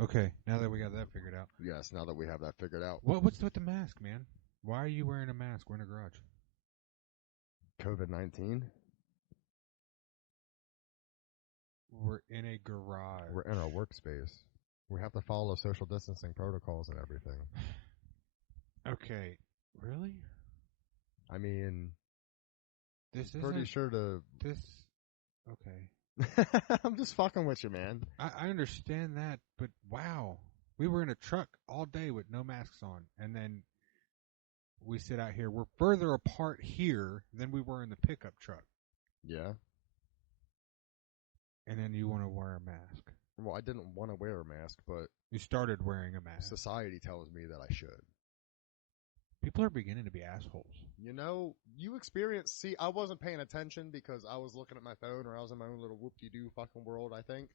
Okay, now that we got that figured out. Yes, now that we have that figured out. What's with the mask, man? Why are you wearing a mask? We're in a garage. COVID-19? We're in a garage. We're in our workspace. We have to follow social distancing protocols and everything. Okay, really? I mean, This is pretty sure to... This... Okay. I'm just fucking with you, man. I understand that, but wow. We were in a truck all day with no masks on, and then we sit out here. We're further apart here than we were in the pickup truck. Yeah. And then you want to wear a mask. Well, I didn't want to wear a mask, but... You started wearing a mask. Society tells me that I should. People are beginning to be assholes. You know, you experience... See, I wasn't paying attention because I was looking at my phone or I was in my own little whoop-de-doo fucking world, I think.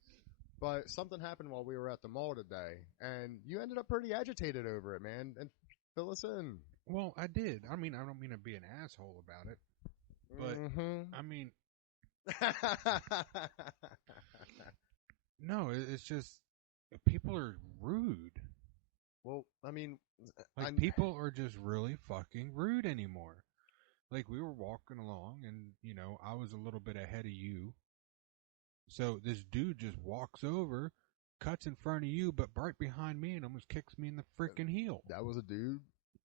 But something happened while we were at the mall today, and you ended up pretty agitated over it, man. And fill us in. Well, I did. I mean, I don't mean to be an asshole about it. But, I mean... No, it's just... People are rude. Well, I mean... Like, people are just really fucking rude anymore. Like, we were walking along, and, you know, I was a little bit ahead of you. So, this dude just walks over, cuts in front of you, but right behind me, and almost kicks me in the freaking heel. That was a dude?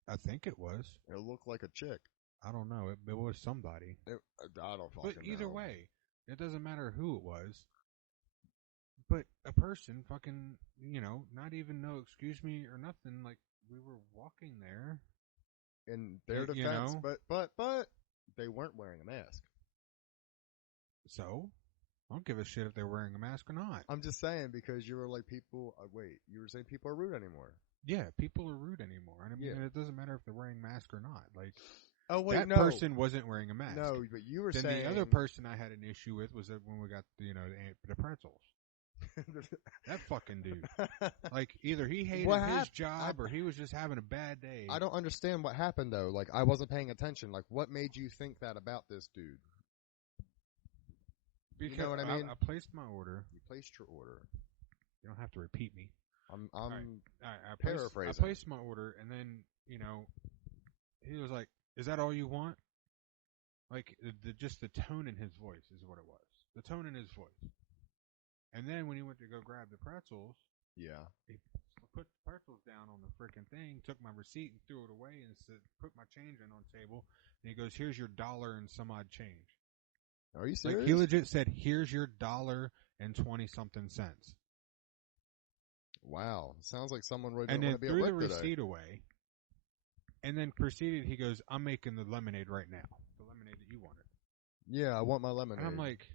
I think it was. It looked like a chick. I don't know. It was somebody. I don't fucking know. But either way, it doesn't matter who it was. But a person fucking, you know, not even no excuse me or nothing, like, we were walking there. In their defense, you know? but they weren't wearing a mask. So, I don't give a shit if they're wearing a mask or not. I'm just saying because you were like people. Wait, you were saying people are rude anymore? Yeah, people are rude anymore. And I mean, it doesn't matter if they're wearing a mask or not. Like, oh wait, that person wasn't wearing a mask. No, but you were then saying the other person I had an issue with was that when we got the pretzels. That fucking dude. Like, either he hated his job or he was just having a bad day. I don't understand what happened, though. Like, I wasn't paying attention. Like, what made you think that about this dude? Because you know what I mean? I placed my order. You placed your order. You don't have to repeat me. I'm I paraphrasing. placed my order, and then, you know, he was like, "Is that all you want?" Like, just the tone in his voice is what it was. The tone in his voice. And then when he went to go grab the pretzels, yeah, he put the pretzels down on the freaking thing, took my receipt and threw it away, and said, "Put my change in on the table." And he goes, "Here's your $1 and some odd change." Are you serious? Like, he legit said, "Here's your $1.20-something." Wow, sounds like someone really and didn't want then to be threw at the work today. receipt away, and then proceeded. He goes, "I'm making the lemonade right now, the lemonade that you wanted." Yeah, I want my lemonade. And I'm like,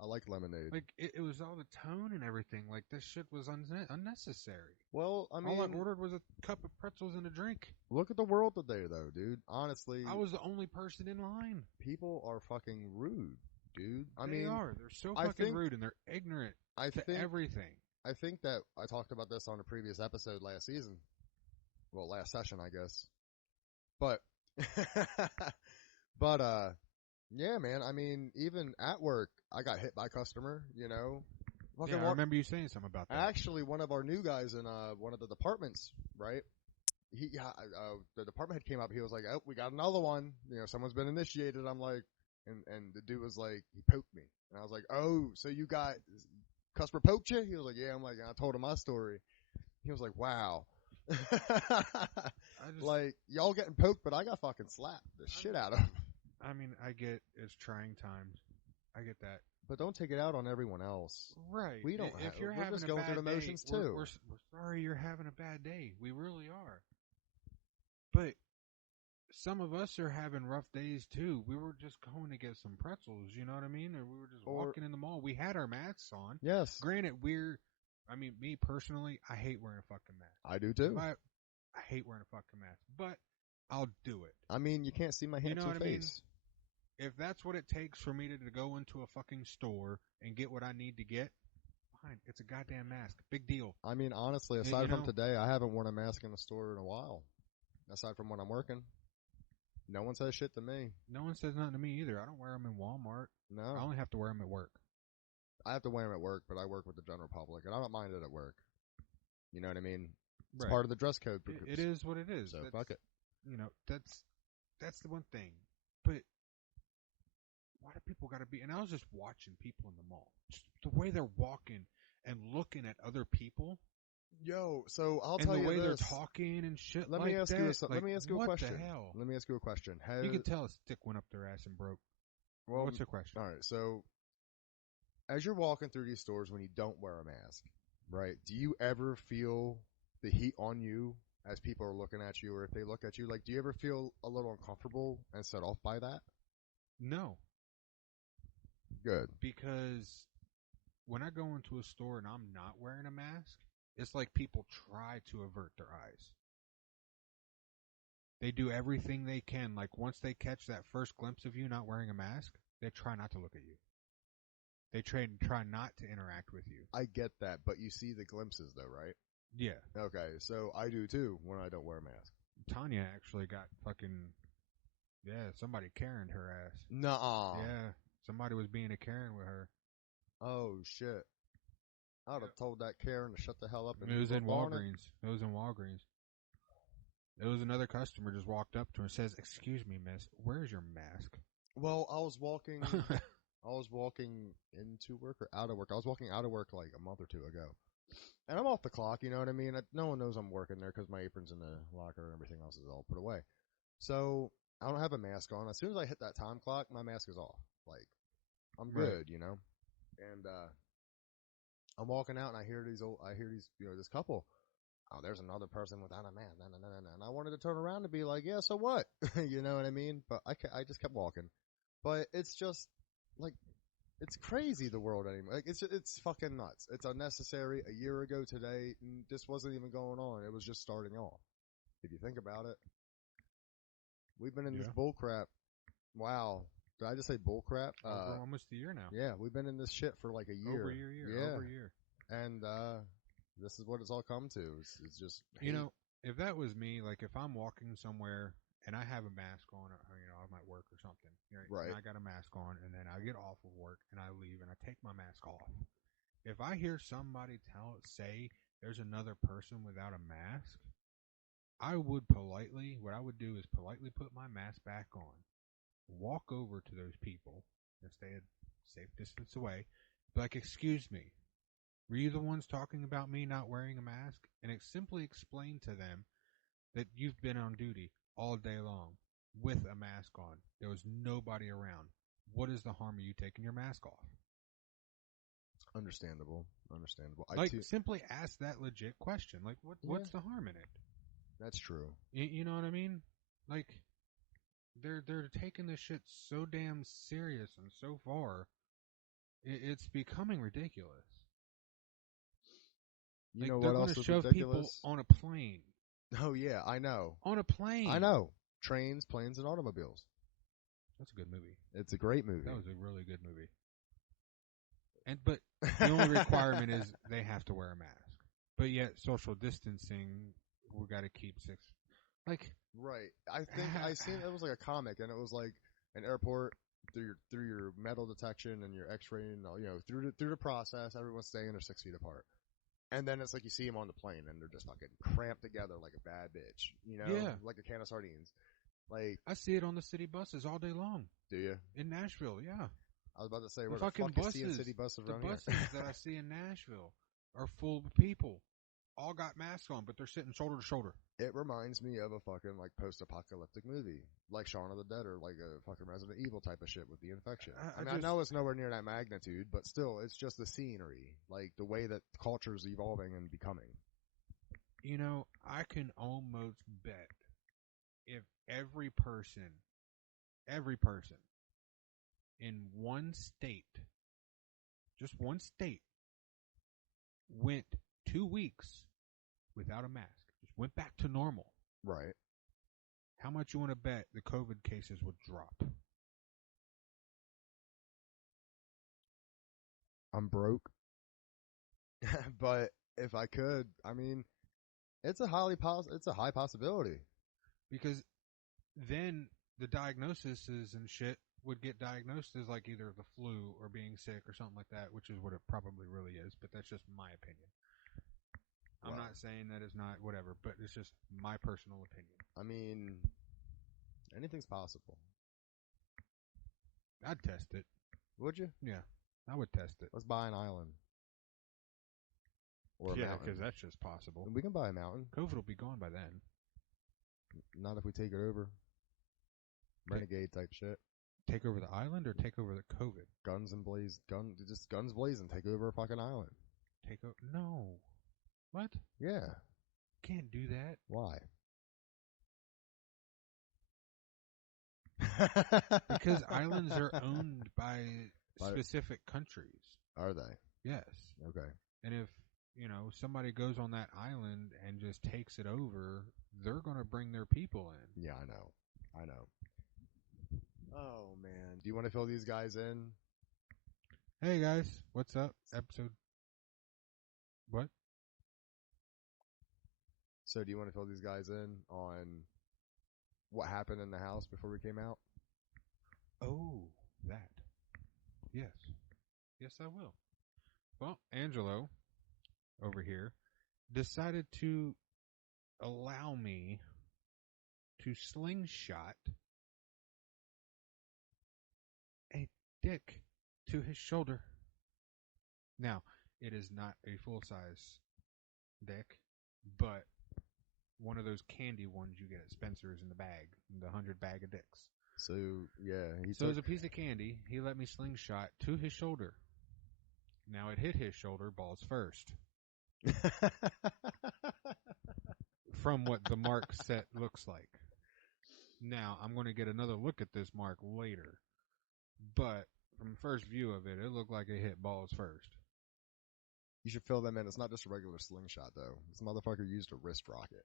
I like lemonade. Like, it was all the tone and everything. Like, this shit was unnecessary. Well, I mean, all I ordered was a cup of pretzels and a drink. Look at the world today, though, dude. Honestly, I was the only person in line. People are fucking rude, dude. They are. They're so fucking rude, and they're ignorant to everything. I think that I talked about this on a previous episode last season. Well, last session, I guess. But, yeah, man. I mean, even at work, I got hit by a customer, you know. Yeah, I remember you saying something about that. Actually, one of our new guys in one of the departments, right? The department head came up. He was like, "Oh, we got another one. You know, someone's been initiated." I'm like, and the dude was like, he poked me, and I was like, "Oh, so you got customer poked you?" He was like, "Yeah." I'm like, I told him my story. He was like, "Wow." Like, y'all getting poked, but I got fucking slapped the shit out of him. I mean, I get it's trying times. I get that. But don't take it out on everyone else. Right. We don't if you're we're having just a going bad through the motions, day, too. We're sorry you're having a bad day. We really are. But some of us are having rough days, too. We were just going to get some pretzels, you know what I mean? Or we were just walking in the mall. We had our masks on. Yes. Granted, me personally, I hate wearing a fucking mask. I do, too. I hate wearing a fucking mask. But I'll do it. I mean, you can't see my handsome face. If that's what it takes for me to go into a fucking store and get what I need to get, fine. It's a goddamn mask. Big deal. I mean, honestly, aside from today, I haven't worn a mask in the store in a while. Aside from when I'm working. No one says shit to me. No one says nothing to me either. I don't wear them in Walmart. No. I only have to wear them at work. I have to wear them at work, but I work with the general public, and I don't mind it at work. You know what I mean? It's Right. part of the dress code. It is what it is. So fuck it. That's the one thing. But why do people got to be? And I was just watching people in the mall, just the way they're walking and looking at other people. Yo, so I'll and tell the you way this. they're talking and shit. Let like me ask that. you. Like, let me ask you a question. What the hell? Let me ask you a question. You can tell a stick went up their ass and broke. Well, what's the question? All right. So, as you're walking through these stores when you don't wear a mask, right? Do you ever feel the heat on you as people are looking at you, or if they look at you? Like, do you ever feel a little uncomfortable and set off by that? No. Good. Because when I go into a store and I'm not wearing a mask, it's like people try to avert their eyes. They do everything they can. Like, once they catch that first glimpse of you not wearing a mask, they try not to look at you. They try not to interact with you. I get that, but you see the glimpses, though, right? Yeah. Okay, so I do, too, when I don't wear a mask. Tanya actually got fucking... Yeah, somebody Karen'd her ass. Nuh-uh. Yeah, somebody was being a Karen with her. Oh, shit. I would have told that Karen to shut the hell up. And It was in Walgreens. It was in Walgreens. It was another customer just walked up to her and says, "Excuse me, miss, where's your mask?" Well, I was walking into work or out of work. I was walking out of work like a month or two ago. And I'm off the clock, you know what I mean? No one knows I'm working there because my apron's in the locker and everything else is all put away. So I don't have a mask on. As soon as I hit that time clock, my mask is off. Like, I'm good, you know? And I'm walking out and I hear these, this couple. Oh, there's another person without a mask. And I wanted to turn around and be like, yeah, so what? You know what I mean? But I just kept walking. But it's just, like, it's crazy, the world anymore. Like, it's fucking nuts. It's unnecessary. A year ago today, this wasn't even going on. It was just starting off. If you think about it. We've been in this bull crap. Wow. Did I just say bull crap? Almost a year now. Yeah, we've been in this shit for like a year. Over a year. Yeah. Over a year. And, this is what it's all come to. It's just hate. You know, if that was me, like if I'm walking somewhere and I have a mask on, or I'm at work or something, right? And I got a mask on, and then I get off of work and I leave and I take my mask off. If I hear somebody say there's another person without a mask, what I would do is politely put my mask back on, walk over to those people and stay a safe distance away, be like, "Excuse me. Were you the ones talking about me not wearing a mask?" And simply explain to them that you've been on duty all day long with a mask on. There was nobody around. What is the harm of you taking your mask off? Understandable. Simply ask that legit question. Like, what's the harm in it? That's true. You know what I mean? Like, they're taking this shit so damn serious and so far, it's becoming ridiculous. You know what else is shove ridiculous? people on a plane. Oh yeah, I know. On a plane. I know. Trains, planes, and automobiles. That's a good movie. It's a great movie. That was a really good movie. But the only requirement is they have to wear a mask. But yet social distancing, we got to keep 6. Like, right. I think I seen it was like a comic, and it was like an airport through your metal detection and your X-ray, and through the process, everyone's staying 6 feet apart. And then it's like you see them on the plane, and they're just fucking cramped together like a bad bitch, like a can of sardines. Like, I see it on the city buses all day long. Do you? In Nashville, yeah. I was about to say, where the the fuck buses, is seeing city buses around here? The buses that I see in Nashville are full of people. All got masks on, but they're sitting shoulder to shoulder. It reminds me of a fucking like post-apocalyptic movie, like Shaun of the Dead, or like a fucking Resident Evil type of shit with the infection. I know it's nowhere near that magnitude, but still, it's just the scenery, like the way that culture's evolving and becoming. I can almost bet if every person in one state, just one state, went 2 weeks without a mask, just went back to normal. Right. How much you want to bet the COVID cases would drop? I'm broke. But if I could, I mean, it's a high possibility. Because then the diagnoses and shit would get diagnosed as like either the flu or being sick or something like that, which is what it probably really is, but that's just my opinion. I'm not saying that it's not whatever, but it's just my personal opinion. I mean, anything's possible. I'd test it. Would you? Yeah, I would test it. Let's buy an island. Or a mountain. Because that's just possible. We can buy a mountain. COVID will be gone by then. Not if we take it over. Renegade type shit. Take over the island or take over the COVID? Guns blazing. Take over a fucking island. Take over? No. What? Yeah. Can't do that. Why? Because islands are owned by specific countries. Are they? Yes. Okay. And if, somebody goes on that island and just takes it over, they're going to bring their people in. Yeah, I know. Oh, man. Do you want to fill these guys in? Hey, guys. What's up? Episode... What? So do you want to fill these guys in on what happened in the house before we came out? Oh, that. Yes. Yes, I will. Well, Angelo, over here, decided to allow me to slingshot a dick to his shoulder. Now, it is not a full-size dick, but one of those candy ones you get at Spencer's in the bag, the 100 bag of dicks. So, yeah. As a piece of candy, he let me slingshot to his shoulder. Now, it hit his shoulder balls first. From what the mark set looks like. Now, I'm going to get another look at this mark later. But from first view of it, it looked like it hit balls first. You should fill them in. It's not just a regular slingshot, though. This motherfucker used a wrist rocket.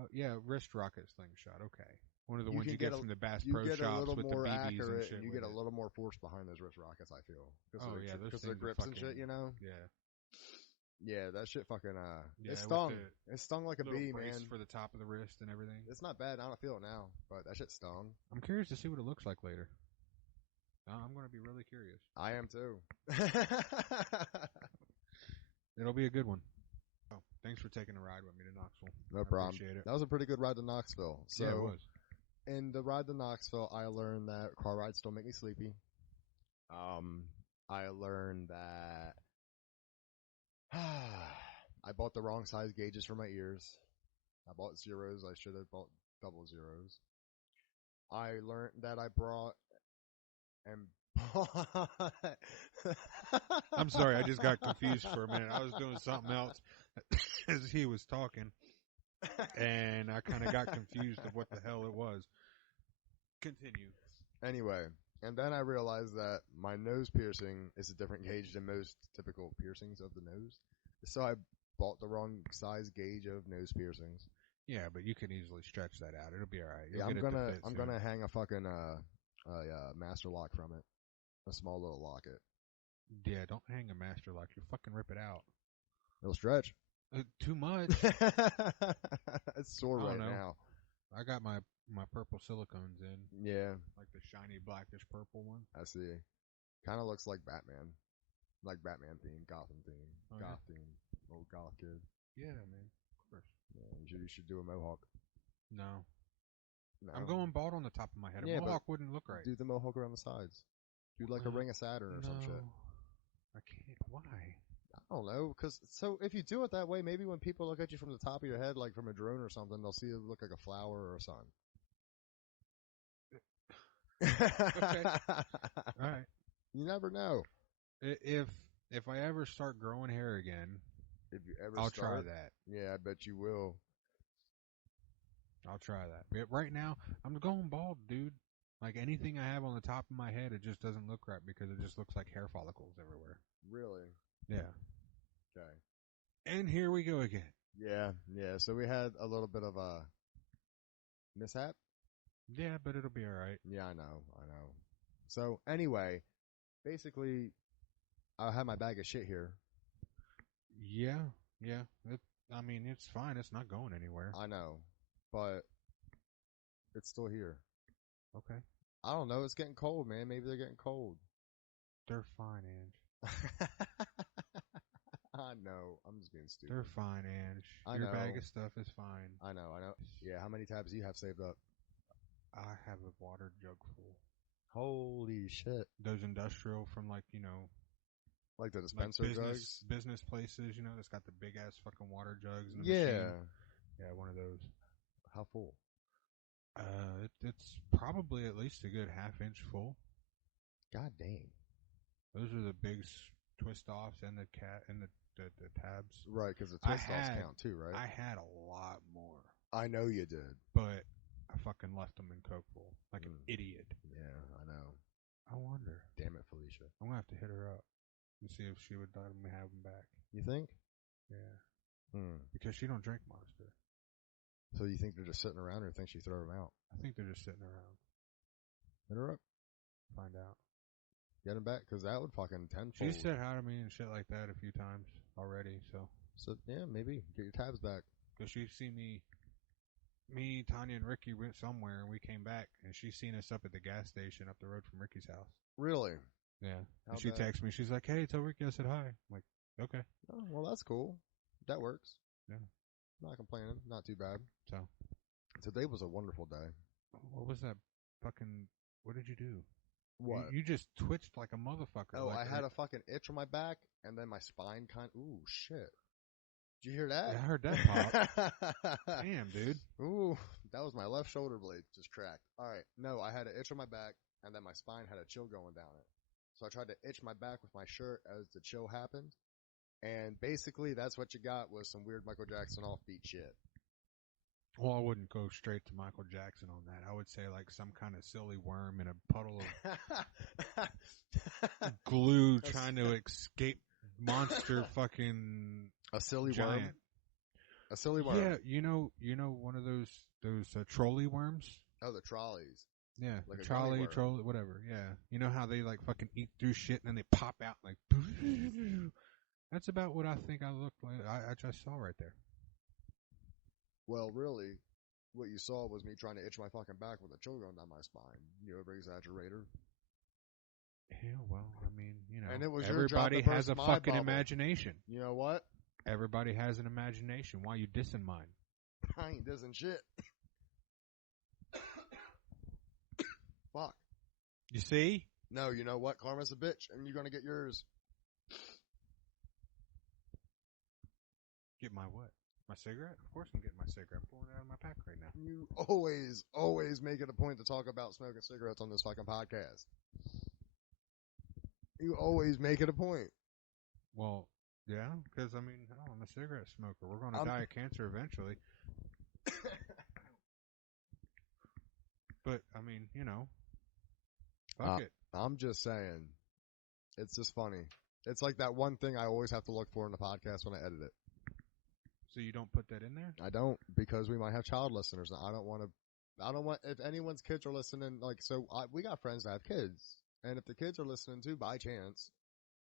Oh, yeah, wrist rocket slingshot. Okay. One of the ones you get from the Bass Pro Shops with the BBs accurate, and shit. You get a little more force behind those wrist rockets, I feel. Because of the grips fucking, and shit, Yeah. Yeah, that shit fucking, yeah, it stung. It stung like a bee, man. For the top of the wrist and everything. It's not bad. I don't feel it now, but that shit stung. I'm curious to see what it looks like later. I'm going to be really curious. I am too. It'll be a good one. Oh, thanks for taking a ride with me to Knoxville. No problem. Appreciate it. That was a pretty good ride to Knoxville. So, yeah, it was. In the ride to Knoxville, I learned that car rides still make me sleepy. I learned that I bought the wrong size gauges for my ears. I bought zeros. I should have bought double zeros. I learned that I brought and I'm sorry, I just got confused for a minute. I was doing something else as he was talking, and I kind of got confused of what the hell it was. Continue. Anyway, and then I realized that my nose piercing is a different gauge than most typical piercings of the nose. So I bought the wrong size gauge of nose piercings. Yeah, but you can easily stretch that out. It'll be all right. Yeah, I'm gonna hang a fucking master lock from it, a small little locket. Yeah, don't hang a master lock. You'll fucking rip it out. It'll stretch. Too much. It's sore right now. I got my purple silicones in. Yeah. Like the shiny blackish purple one. I see. Kind of looks like Batman. Like Batman theme, Gotham theme. Oh, Goth theme. Old goth kid. Yeah, man. Of course. Yeah, you should do a mohawk. No. I'm going bald on the top of my head. A mohawk wouldn't look right. Do the mohawk around the sides. Do like a ring of Saturn or some shit. I can't. Why? I don't know. So if you do it that way, maybe when people look at you from the top of your head, like from a drone or something, they'll see it look like a flower or a sun. Okay. All right. You never know. If I ever start growing hair again, I'll try that. Yeah, I bet you will. I'll try that. But right now, I'm going bald, dude. Like anything I have on the top of my head, it just doesn't look right because it just looks like hair follicles everywhere. Really? Yeah. Okay. And here we go again. Yeah. So we had a little bit of a mishap. Yeah, but it'll be all right. Yeah, I know. So anyway, basically, I have my bag of shit here. Yeah. It's fine. It's not going anywhere. I know, but it's still here. Okay. I don't know. It's getting cold, man. Maybe they're getting cold. They're fine, Ange. I I know. I'm just being stupid. They're fine, Ange. I Your know. bag of stuff is fine. I know. Yeah, how many tabs do you have saved up? I have a water jug full. Holy shit. Those industrial from like the dispenser jugs? Business places, that's got the big ass fucking water jugs in the Yeah. machine. Yeah, one of those. How full? It's probably at least a good half-inch full. God dang. Those are the big twist offs and the tabs. Right, because the twist offs count too, right? I had a lot more. I know you did. But I fucking left them in Coke full. Like an idiot. Yeah, I know. I wonder. Damn it, Felicia. I'm going to have to hit her up and see if she would let me have them back. You think? Yeah. Because she don't drink Monster. So you think they're just sitting around, or think she threw them out? I think they're just sitting around. Hit her up. Find out. Get them back, because that would fucking tenfold. She said hi to me and shit like that a few times already, so yeah, maybe. Get your tabs back. Because she see me, Tanya, and Ricky went somewhere, and we came back, and she seen us up at the gas station up the road from Ricky's house. Really? Yeah. And she texted me. She's like, "Hey, tell Ricky I said hi." I'm like, okay. Oh, well, that's cool. That works. Yeah. Not complaining. Not too bad. So. Today was a wonderful day. What was that fucking... What did you do? What? You just twitched like a motherfucker. Oh, I had a fucking itch on my back, and then my spine ooh, shit. Did you hear that? Yeah, I heard that pop. Damn, dude. Ooh, that was my left shoulder blade just cracked. All right. No, I had an itch on my back, and then my spine had a chill going down it. So I tried to itch my back with my shirt as the chill happened. And basically, that's what you got was some weird Michael Jackson offbeat shit. Well, I wouldn't go straight to Michael Jackson on that. I would say like some kind of silly worm in a puddle of glue trying to escape monster fucking a silly giant. Worm. A silly worm. Yeah, you know one of those trolley worms. Oh, the trolleys. Yeah, like a trolley, whatever. Yeah, you know how they like fucking eat through shit and then they pop out like. That's about what I think I looked like. I just saw right there. Well, really, what you saw was me trying to itch my fucking back with a chill going down my spine. You over-exaggerator. Yeah, well, I mean, and it was everybody has a fucking bubble. Imagination. You know what? Everybody has an imagination. Why you dissing mine? I ain't dissing shit. Fuck. You see? No, you know what? Karma's a bitch, and you're gonna get yours. Get my what? My cigarette? Of course I'm getting my cigarette. I'm pulling it out of my pack right now. You always make it a point to talk about smoking cigarettes on this fucking podcast. You always make it a point. Well, yeah, because I mean, I'm a cigarette smoker. We're going to die of cancer eventually. But, I mean, fuck it. I'm just saying. It's just funny. It's like that one thing I always have to look for in the podcast when I edit it. So you don't put that in there? I don't, because we might have child listeners. I don't want, if anyone's kids are listening, we got friends that have kids. And if the kids are listening too, by chance,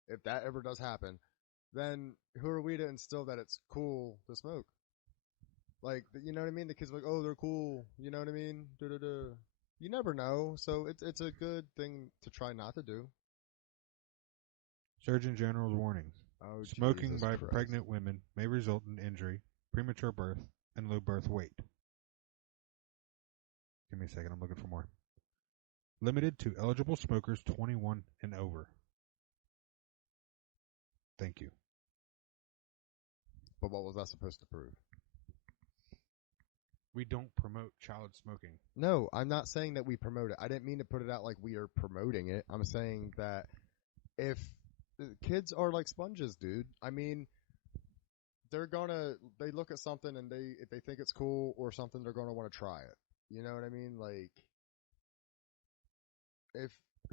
if that ever does happen, then who are we to instill that it's cool to smoke? Like, you know what I mean? The kids are like, oh, they're cool. You know what I mean? Da-da-da. You never know. So it's a good thing to try not to do. Surgeon General's warnings. Oh, smoking Jesus by Christ. pregnant women may result in injury, premature birth, and low birth weight. Give me a second. I'm looking for more. Limited to eligible smokers 21 and over. Thank you. But what was that supposed to prove? We don't promote child smoking. No, I'm not saying that we promote it. I didn't mean to put it out like we are promoting it. I'm saying that if kids are like sponges, dude. I mean, they look at something and if they think it's cool or something, they're gonna want to try it. You know what I mean? Like,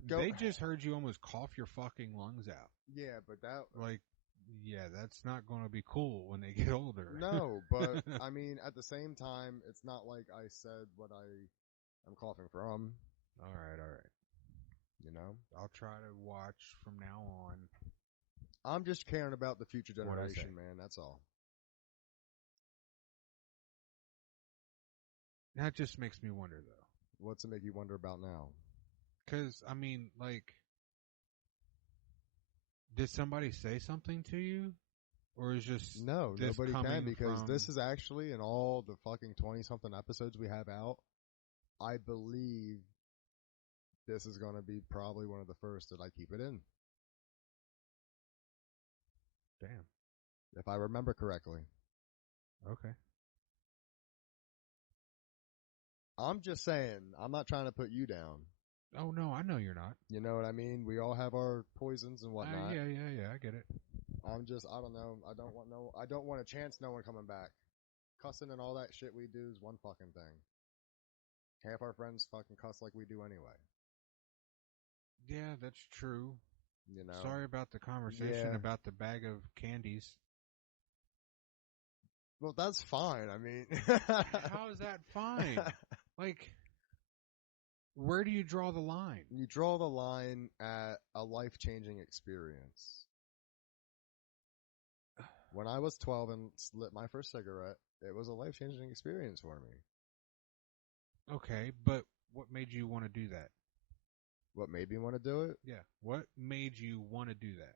they just heard you almost cough your fucking lungs out. Yeah, but that's not going to be cool when they get older. No, but I mean, at the same time, it's not like I said what I'm coughing from. All right. You know? I'll try to watch from now on. I'm just caring about the future generation, man. That's all. That just makes me wonder, though. What's it make you wonder about now? Because, I mean, like, did somebody say something to you? Or is just No, this nobody can coming because from... this is actually in all the fucking 20-something episodes we have out. I believe this is going to be probably one of the first that I keep it in. Damn. If I remember correctly. Okay. I'm just saying, I'm not trying to put you down. Oh, no, I know you're not. You know what I mean? We all have our poisons and whatnot. Yeah, I get it. I don't know. I don't want a chance no one coming back. Cussing and all that shit we do is one fucking thing. Half our friends fucking cuss like we do anyway. Yeah, that's true. You know. Sorry about the conversation about the bag of candies. Well, that's fine. I mean, how is that fine? Like, where do you draw the line? You draw the line at a life-changing experience. When I was 12 and lit my first cigarette, it was a life-changing experience for me. Okay, but what made you want to do that? What made me want to do it? Yeah, what made you want to do that?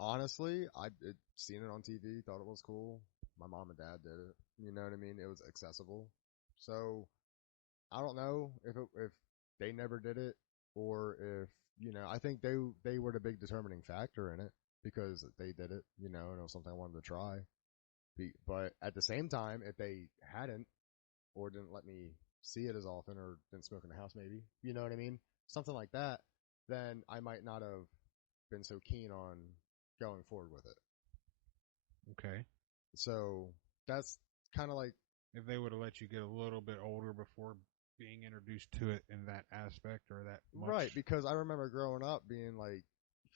Honestly, I'd seen it on TV, thought it was cool. My mom and dad did it. You know what I mean? It was accessible. So, I don't know if they never did it or if, I think they were the big determining factor in it because they did it, and it was something I wanted to try. But at the same time, if they hadn't or didn't let me see it as often or didn't smoke in the house maybe, you know what I mean? Something like that, then I might not have been so keen on going forward with it. Okay. So that's kind of like... If they would have let you get a little bit older before being introduced to it in that aspect or that much. Right, because I remember growing up being like,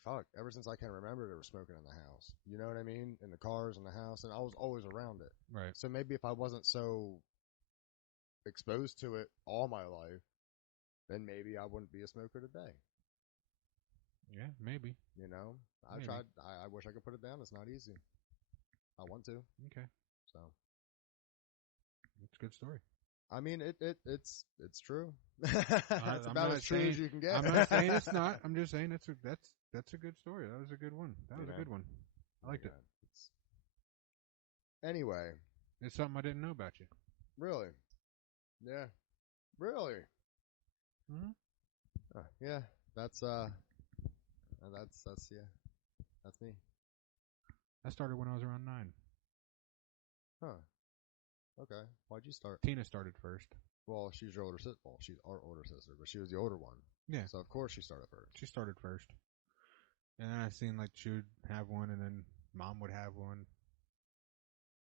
fuck, ever since I can remember there was smoking in the house. You know what I mean? In the cars, in the house, and I was always around it. Right. So maybe if I wasn't so exposed to it all my life, then maybe I wouldn't be a smoker today. Yeah, maybe. I wish I could put it down. It's not easy. I want to. Okay. So. It's a good story. I mean, it's true. It's about as true as you can get. I'm not saying it's not. I'm just saying that's a good story. That was a good one. That was a good one. I liked it. Anyway. It's something I didn't know about you. Really? Yeah. Really? Mm-hmm. Yeah. That's me. I started when I was around 9. Huh. Okay. Why'd you start? Tina started first. Well, she's your older sister. Well, she's our older sister, but she was the older one. Yeah. So of course she started first. She started first. And then I seen like she would have one, and then Mom would have one.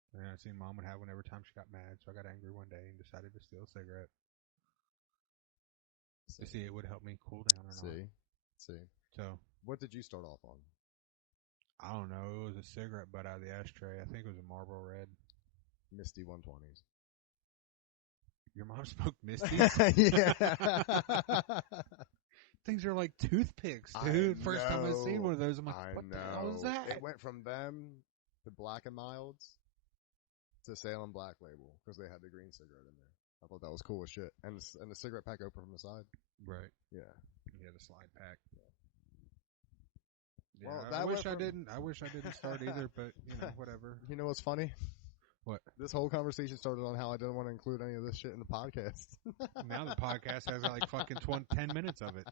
And then I seen Mom would have one every time she got mad, so I got angry one day and decided to steal a cigarette. To see it would help me cool down or not. See. So. What did you start off on? I don't know. It was a cigarette butt out of the ashtray. I think it was a Marlboro Red. Misty 120s. Your mom smoked Misties? Yeah. Things are like toothpicks, dude. First time I seen one of those, I'm like, what the hell is that? It went from them to Black and Milds to Salem Black Label because they had the green cigarette in there. I thought that was cool as shit. And the cigarette pack open from the side. Right. Yeah. Yeah, the slide pack. Yeah, well, I wish I didn't start either, but whatever. You know what's funny? What? This whole conversation started on how I didn't want to include any of this shit in the podcast. Now the podcast has like fucking 10 minutes of it.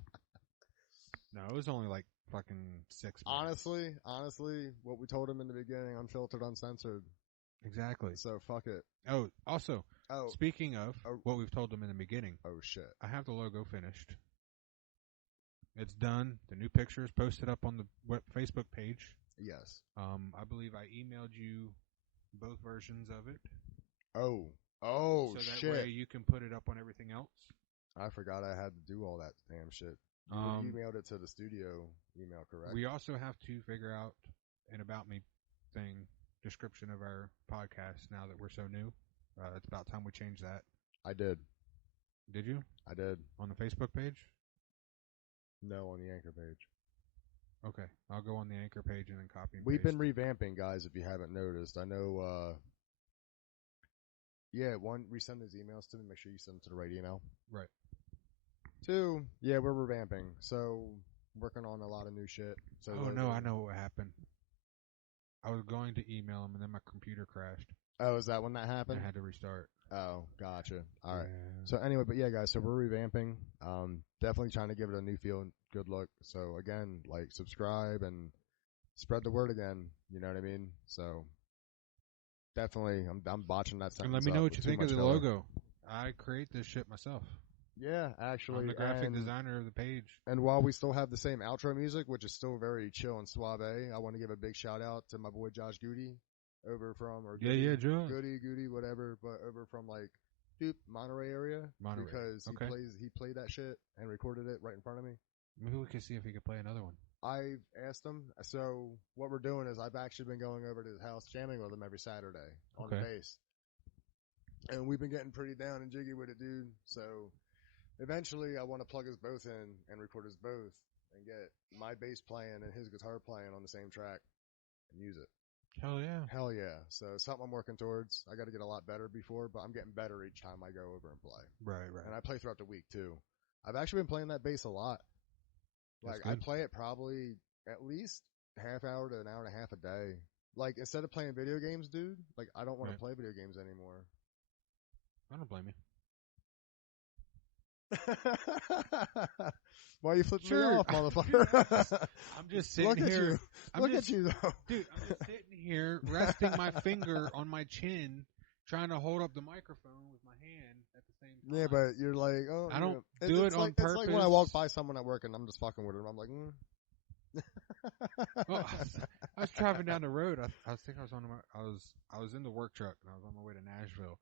No, it was only like fucking 6 minutes. Honestly, what we told him in the beginning, unfiltered, uncensored. Exactly. So fuck it. Oh, also, speaking of what we've told them in the beginning. Oh shit. I have the logo finished. It's done. The new picture is posted up on the Facebook page. Yes. I believe I emailed you both versions of it. Oh, so that shit. way you can put it up on everything else. I forgot I had to do all that damn shit. You emailed it to the studio email, correct? We also have to figure out an About Me thing, description of our podcast now that we're so new. It's about time we change that. I did. Did you? I did. On the Facebook page? No, on the Anchor page. Okay. I'll go on the Anchor page and then copy and We've paste. been revamping, guys, if you haven't noticed. I know, one, resend those emails to me. Make sure you send them to the right email. Right. 2, we're revamping. So, working on a lot of new shit. So I know what happened. I was going to email him, and then my computer crashed. Oh, is that when that And happened? I had to restart. Oh, gotcha. All right. Yeah. So anyway, but yeah, guys, so we're revamping. Definitely trying to give it a new feel and good look. So again, like, subscribe and spread the word again. You know what I mean? So definitely, I'm botching that sentence. And let me know up what with you too think of much the filler. logo. I create this shit myself. Yeah, actually. I'm the graphic designer of the page. And while we still have the same outro music, which is still very chill and suave, I want to give a big shout out to my boy Josh Goody over from, or Goody, Yeah, Joe. Goody, whatever, but over from like Monterey area, Monterey. because Okay. he played that shit and recorded it right in front of me. Maybe we can see if he could play another one. I've asked him. So what we're doing is I've actually been going over to his house jamming with him every Saturday on the bass, and we've been getting pretty down and jiggy with it, dude. So eventually, I want to plug us both in and record us both and get my bass playing and his guitar playing on the same track and use it. Hell yeah. Hell yeah. So something I'm working towards. I got to get a lot better before, but I'm getting better each time I go over and play. Right. And I play throughout the week too. I've actually been playing that bass a lot. Like, I play it probably at least half hour to an hour and a half a day. Like, instead of playing video games, dude, like, I don't want to play video games anymore. I don't blame you. Why are you flipping me off, motherfucker? I'm just sitting here. Look at you, though. Dude, I'm just sitting here, resting my finger on my chin, trying to hold up the microphone with my hand at the same time. Yeah, but you're like, oh. I don't do it on purpose. It's like when I walk by someone at work and I'm just fucking with them. I'm like, Well, I was driving down the road. I was in the work truck and I was on my way to Nashville.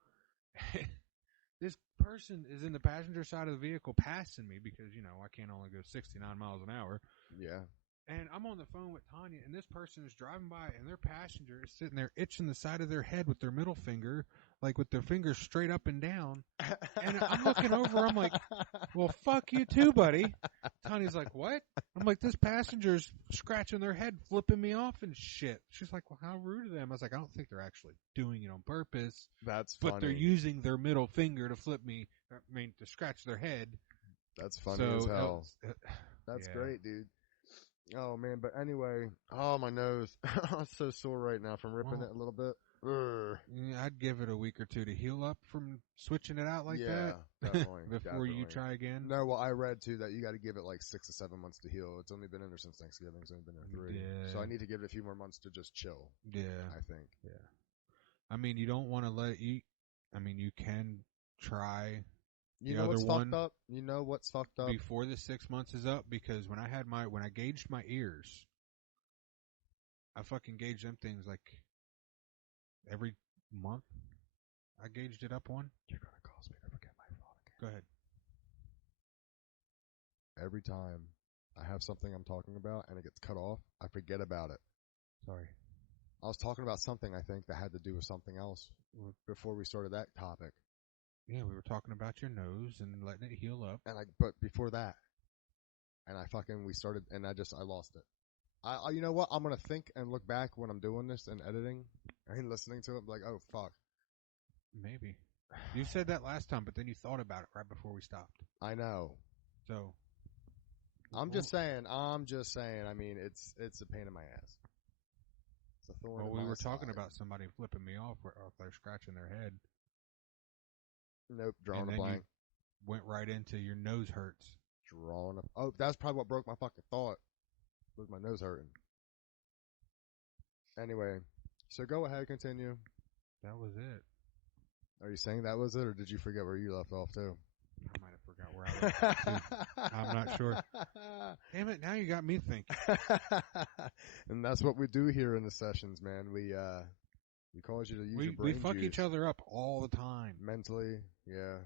This person is in the passenger side of the vehicle passing me because, you know, I can't only go 69 miles an hour. Yeah. And I'm on the phone with Tanya, and this person is driving by, and their passenger is sitting there itching the side of their head with their middle finger, like with their fingers straight up and down. And I'm looking over, I'm like, well, fuck you too, buddy. Tanya's like, what? I'm like, this passenger's scratching their head, flipping me off and shit. She's like, well, how rude of them. I was like, I don't think they're actually doing it on purpose. That's funny. But they're using their middle finger to flip me, to scratch their head. That's funny as hell. That's great, dude. Oh, man, but anyway, my nose. I'm so sore right now from ripping it a little bit. Yeah, I'd give it a week or two to heal up from switching it out like that. Yeah, definitely. Before you try again. No, well, I read, too, that you got to give it like 6 to 7 months to heal. It's only been in there since Thanksgiving. It's only been there 3. Yeah. So I need to give it a few more months to just chill. Yeah. I think. Yeah. I mean, you don't want to you can try. You know what's fucked up? You know what's fucked up? Before the 6 months is up, because when I gauged my ears, I fucking gauged them things like every month. I gauged it up one. You're going to cause me to forget my phone again. Go ahead. Every time I have something I'm talking about and it gets cut off, I forget about it. Sorry. I was talking about something, I think, that had to do with something else before we started that topic. Yeah, we were talking about your nose and letting it heal up. But before that, we started, and I lost it. You know what? I'm going to think and look back when I'm doing this and editing and listening to it, like, oh, fuck. Maybe. You said that last time, but then you thought about it right before we stopped. I know. So. I'm just saying. I mean, it's a pain in my ass. It's a thorn in my side. Well, we were talking about somebody flipping me off or if they're scratching their head. Nope, drawing a blank. Went right into your nose hurts. Oh, that's probably what broke my fucking thought. Was my nose hurting. Anyway, so go ahead, continue. That was it. Are you saying that was it, or did you forget where you left off too? I might have forgot where I left off too. I'm not sure. Damn it! Now you got me thinking. And that's what we do here in the sessions, man. We cause you to use your brain we fuck juice. each other up all the time. Mentally, yeah.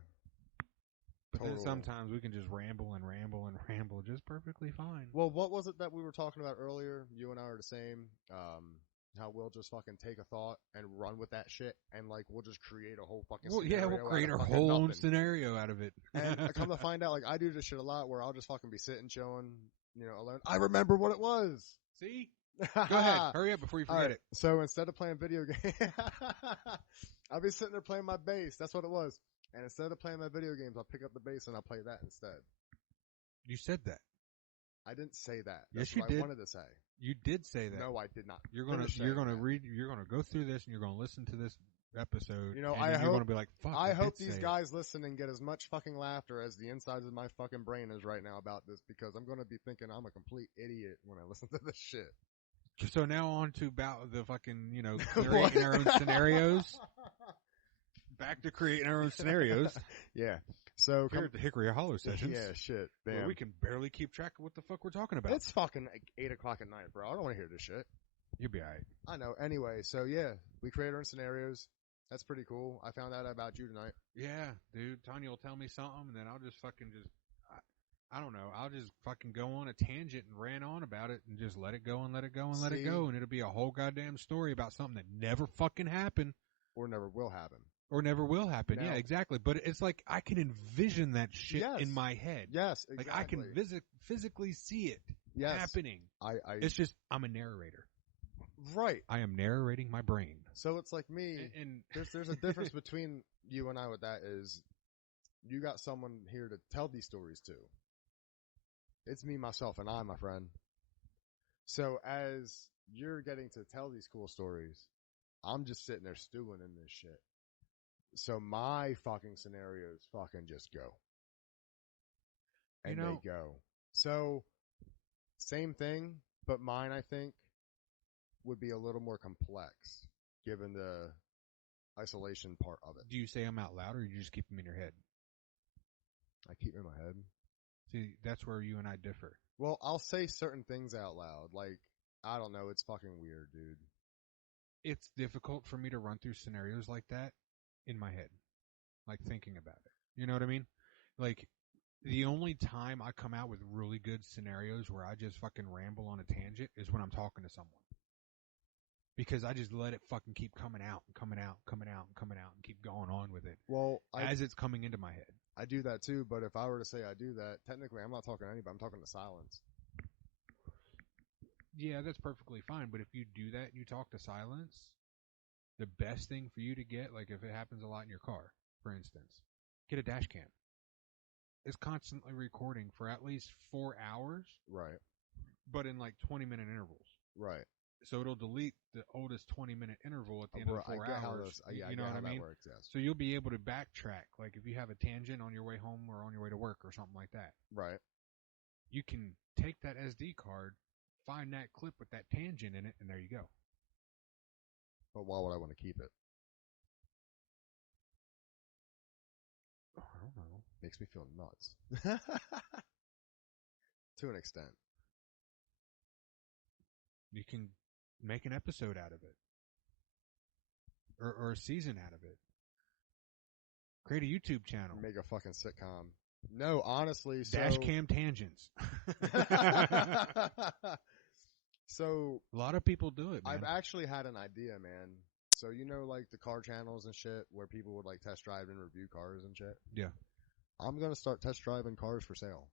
But then sometimes we can just ramble and ramble and ramble just perfectly fine. Well, what was it that we were talking about earlier? You and I are the same. How we'll just fucking take a thought and run with that shit, and like we'll just create a whole fucking scenario. We'll create our whole own scenario out of it. And I come to find out, like, I do this shit a lot where I'll just fucking be sitting, chilling, alone. I remember what it was. See? Go ahead. Hurry up before you forget it. So instead of playing video games, I'll be sitting there playing my bass. That's what it was. And instead of playing my video games, I'll pick up the bass and I'll play that instead. You said that. I didn't say that. Yes, That's you what did. I wanted to say. You did say that. No, I did not. You're gonna Finish saying that. read. You're gonna go through this, and you're gonna listen to this episode. You know, and I then you're hope- gonna be like, "Fuck." I hope did these say guys listen and get as much fucking laughter as the insides of my fucking brain is right now about this, because I'm going to be thinking I'm a complete idiot when I listen to this shit. it. So now on to about the fucking creating our own scenarios. Back to creating our own scenarios. Yeah. So Here at the Hickory Hollow sessions. Yeah, shit. Where Damn. we can barely keep track of what the fuck we're talking about. It's fucking like 8 o'clock at night, bro. I don't want to hear this shit. You'll be alright. I know. Anyway, so yeah, we create our own scenarios. That's pretty cool. I found out about you tonight. Yeah, dude. Tanya will tell me something, and then I'll just fucking I don't know. I'll just fucking go on a tangent and rant on about it and just let it go and let it go and let it go. And it'll be a whole goddamn story about something that never fucking happened. Or never will happen. Or never will happen. Now, yeah, exactly. But it's like I can envision that shit Yes. in my head. Yes, exactly. Like I can physically see it happening. It's just I'm a narrator. Right. I am narrating my brain. So it's like me. And There's a difference between you and I with that is you got someone here to tell these stories to. It's me, myself, and I, my friend. So as you're getting to tell these cool stories, I'm just sitting there stewing in this shit. So my fucking scenarios fucking just go. And they go. So same thing, but mine, I think, would be a little more complex given the isolation part of it. do you say them out loud or you just keep them in your head? I keep them in my head. See, that's where you and I differ. Well, I'll say certain things out loud. Like, I don't know. It's fucking weird, dude. It's difficult for me to run through scenarios like that in my head, like thinking about it. You know what I mean? Like, the only time I come out with really good scenarios where I just fucking ramble on a tangent is when I'm talking to someone. Because I just let it fucking keep coming out and coming out, coming out and coming out and keep going on with it. Well, as it's coming into my head. I do that too, but if I were to say I do that, technically I'm not talking to anybody. I'm talking to silence. Yeah, that's perfectly fine. But if you do that and you talk to silence, the best thing for you to get, like if it happens a lot in your car, for instance, get a dash cam. It's constantly recording for at least 4 hours. Right. But in like 20-minute intervals. Right. So it'll delete the oldest 20-minute interval at the end of the 4 hours. You know what I mean? Works, yes. So you'll be able to backtrack. Like if you have a tangent on your way home or on your way to work or something like that. Right. You can take that SD card, find that clip with that tangent in it, and there you go. But why would I want to keep it? I don't know. Makes me feel nuts. To an extent. You can make an episode out of it. Or a season out of it. Create a YouTube channel. Make a fucking sitcom. No, honestly, so... Dash cam tangents. So... A lot of people do it, man. I've actually had an idea, man. So, you know, like the car channels and shit where people would like test drive and review cars and shit? Yeah. I'm going to start test driving cars for sale.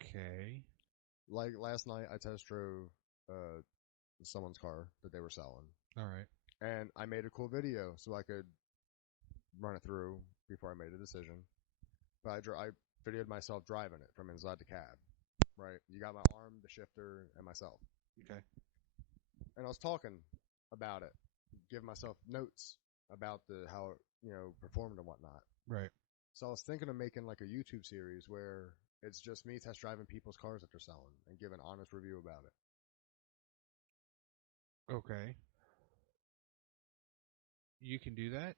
Okay. Like last night, I test drove someone's car that they were selling. All right. And I made a cool video so I could run it through before I made a decision. But I videoed myself driving it from inside the cab. Right? You got my arm, the shifter, and myself. Okay. And I was talking about it, giving myself notes about how it, performed and whatnot. Right. So I was thinking of making like a YouTube series where it's just me test driving people's cars that they're selling and give an honest review about it. Okay. You can do that.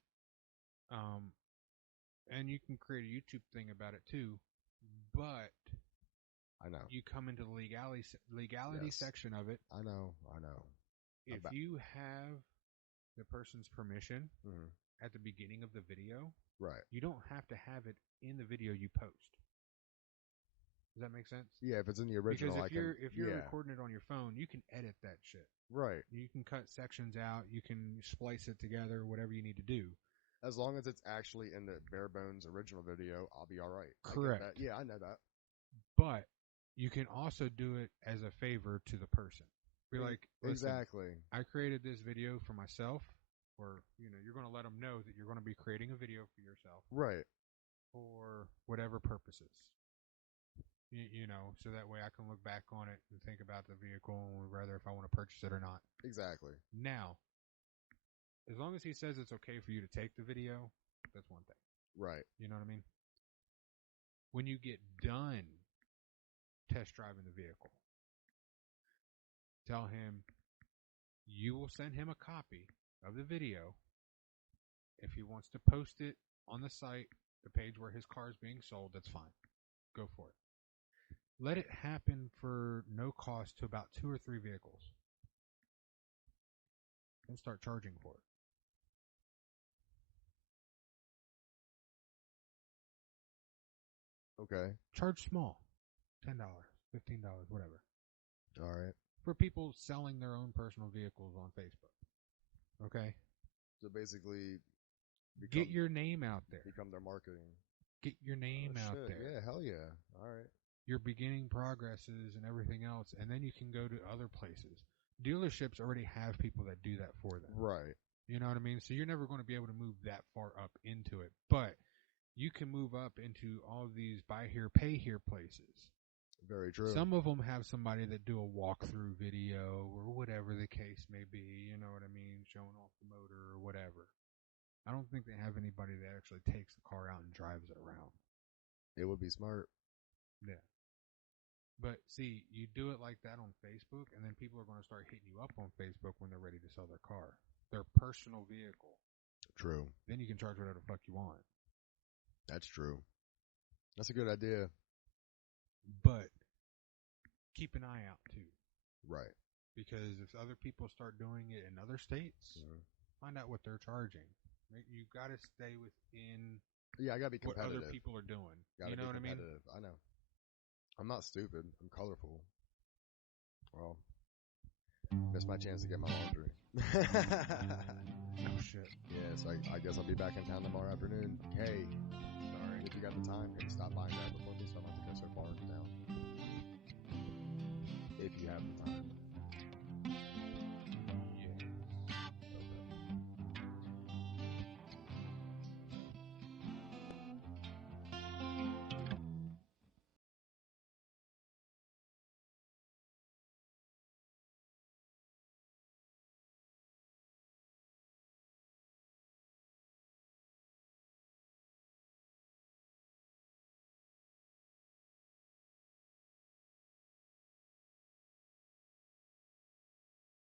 And you can create a YouTube thing about it too. But I know. You come into the legality Yes. section of it. I know. If you have the person's permission Mm-hmm. at the beginning of the video, Right. you don't have to have it in the video you post. Does that make sense? Yeah, if it's in the original, because if you're recording it on your phone, you can edit that shit. Right. You can cut sections out. You can splice it together. Whatever you need to do. As long as it's actually in the bare bones original video, I'll be all right. Correct. Yeah, I know that. But you can also do it as a favor to the person. Be like, exactly. I created this video for myself, or you're going to let them know that you're going to be creating a video for yourself. Right. for whatever purposes. You know, so that way I can look back on it and think about the vehicle and whether if I want to purchase it or not. Exactly. Now, as long as he says it's okay for you to take the video, that's one thing. Right. You know what I mean? When you get done test driving the vehicle, tell him you will send him a copy of the video. If he wants to post it on the site, the page where his car is being sold, that's fine. Go for it. Let it happen for no cost to about 2 or 3 vehicles. And start charging for it. Okay. Charge small. $10, $15, whatever. All right. For people selling their own personal vehicles on Facebook. Okay? So basically, get your name out there. Become their marketing. Get your name out there. Yeah, hell yeah. All right. Your beginning progresses and everything else, and then you can go to other places. Dealerships already have people that do that for them. Right. You know what I mean? So you're never going to be able to move that far up into it. But you can move up into all these buy here, pay here places. Very true. Some of them have somebody that do a walkthrough video or whatever the case may be. You know what I mean? Showing off the motor or whatever. I don't think they have anybody that actually takes the car out and drives it around. It would be smart. Yeah. But see, you do it like that on Facebook, and then people are going to start hitting you up on Facebook when they're ready to sell their car. Their personal vehicle. True. Then you can charge whatever the fuck you want. That's true. That's a good idea. But keep an eye out, too. Right. Because if other people start doing it in other states, find out what they're charging. You got to stay within I got to be competitive. What other people are doing. Gotta you know what I mean? I know. I'm not stupid. I'm colorful. Well, missed my chance to get my laundry. Oh, shit. Yeah, so I guess I'll be back in town tomorrow afternoon. Hey, sorry. If you got the time, maybe stop by and grab it for me so I don't have to go so far down. If you have the time.